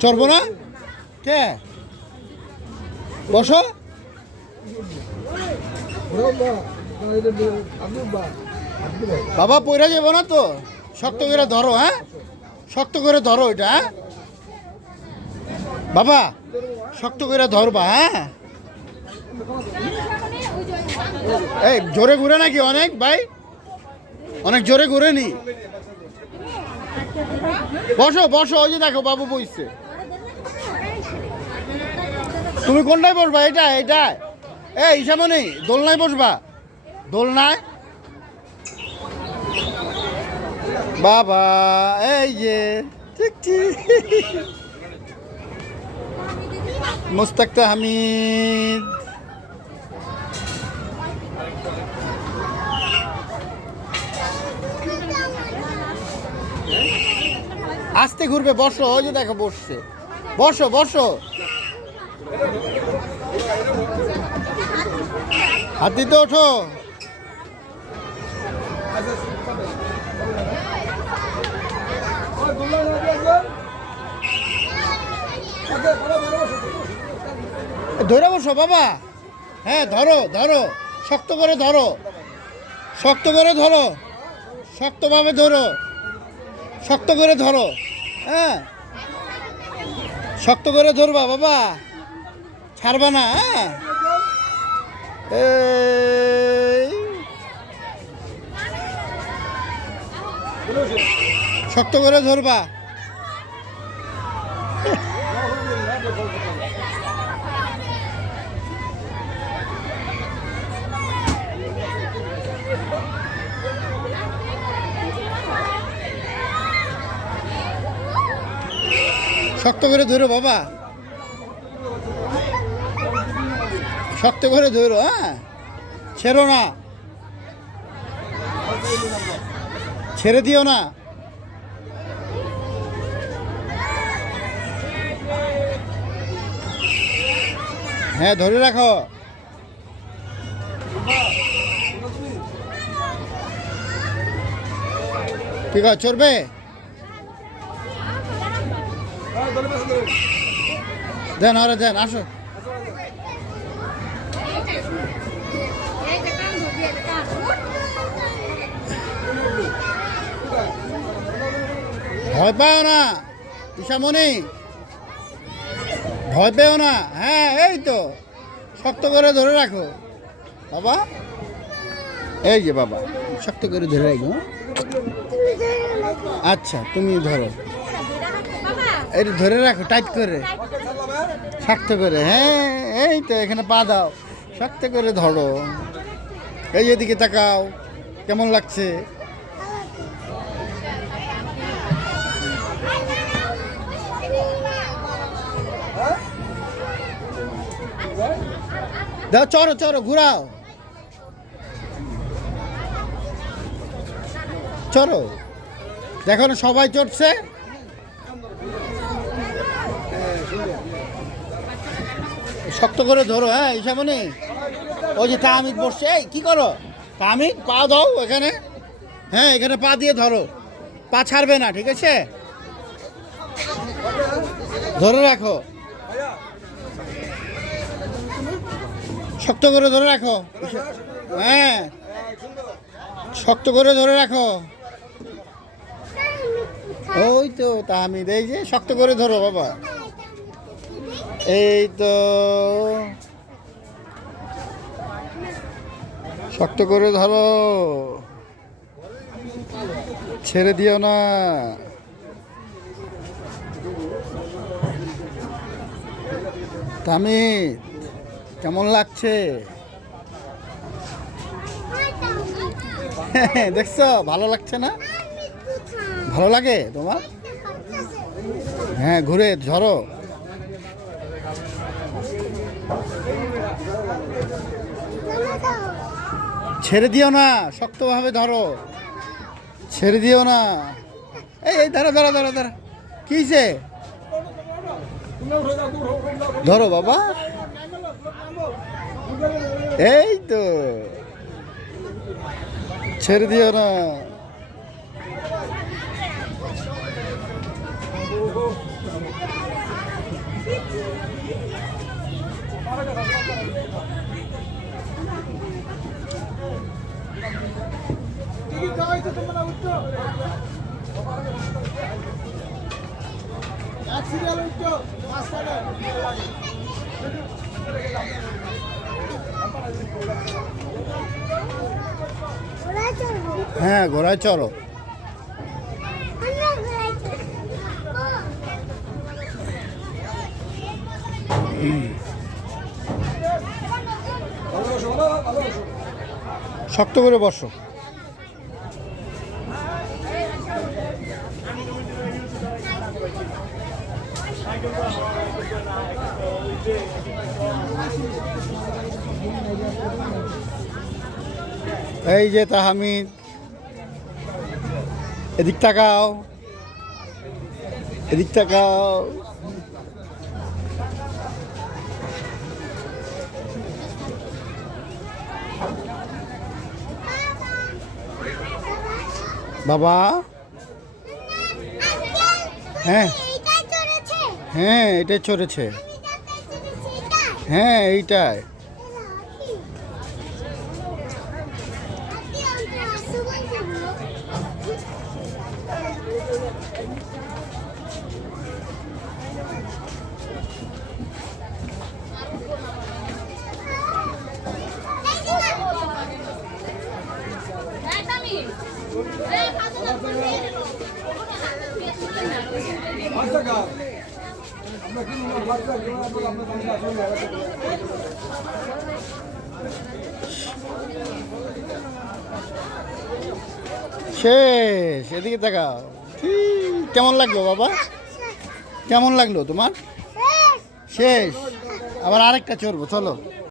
চড়বো না কে বসো বাবা পয়রা যাবো না তো শক্ত করে ধরো হ্যাঁ শক্ত করে ধরো এটা হ্যাঁ বাবা শক্ত করে ধরবা হ্যাঁ এই জোরে ঘুরে নাকি অনেক ভাই অনেক জোরে ঘুরে নি বসো বসো ওই যে দেখো বাবু বসছে তুমি কোনটায় বসবা এটা এটা এই ইসামনি দোলনায় বসবা দোলনায় বাবা এই যে ঠিক ঠিক মুস্তাক হামিদ আস্তে ঘুরবে বসো ওই যে দেখো বসছে বসো বসো হাতিতে ওঠো ধরে বসো বাবা হ্যাঁ ধরো ধরো শক্ত করে ধরো শক্ত করে ধরো শক্তভাবে ধরো শক্ত করে ধরো হ্যাঁ শক্ত করে ধরবা বাবা ছাড়বা না হ্যাঁ শক্ত করে ধরবা শক্ত করে ধরো বাবা শক্ত করে ধরো হ্যাঁ ছেড়ো না ছেড়ে দিও না হ্যাঁ ধরে রাখো ঠিক আছে চড়বে দেন আরে দেন আসো ভয় পাও না ইসামনি ভয় পেও না হ্যাঁ এই তো শক্ত করে ধরে রাখো বাবা এই যে বাবা শক্ত করে ধরে রাখো আচ্ছা তুমি ধরো এটা ধরে রাখো টাইট করে শক্ত করে হ্যাঁ এই তো এখানে পা দাও শক্ত করে ধরো এই এদিকে তাকাও কেমন লাগছে দাও চড়ো চড়ো ঘুরাও চড়ো দেখো না সবাই চড়ছে শক্ত করে ধরো হ্যাঁ ইসামনি ওই যে তাহমিদ বসছে এই কি করো তাহমিদ পা দাও এখানে হ্যাঁ এখানে পা দিয়ে ধরো পা ছাড়বে না ঠিক আছে ধরে রাখো শক্ত করে ধরে রাখো হ্যাঁ শক্ত করে ধরে রাখো ওই তো তাহমিদ এই যে শক্ত করে ধরো বাবা এই তো শক্ত করে ধরো ছেড়ে দিও না তাহমিদ কেমন লাগছে দেখছো ভালো লাগছে না ভালো লাগে তোমার হ্যাঁ ঘুরে ধরো ছেড়ে দিও না শক্তভাবে ধরো ছেড়ে দিও না এই দাঁড়া দাঁড়া দাঁড়া দাঁড়া কিসে ধরো বাবা এই তো ছেড়ে দিও না হ্যাঁ ঘোড়ায় চড়ো। শক্ত করে বসো। এই যে তাহমিদ, এদিক তাকাও, এদিক তাকাও। বাবা হ্যাঁ হ্যাঁ এটাই চড়েছে, হ্যাঁ এইটাই। শেষ, এদিকে তাকাও। কেমন লাগলো বাবা, কেমন লাগলো তোমার? শেষ, আবার আরেকটা চড়বো, চলো।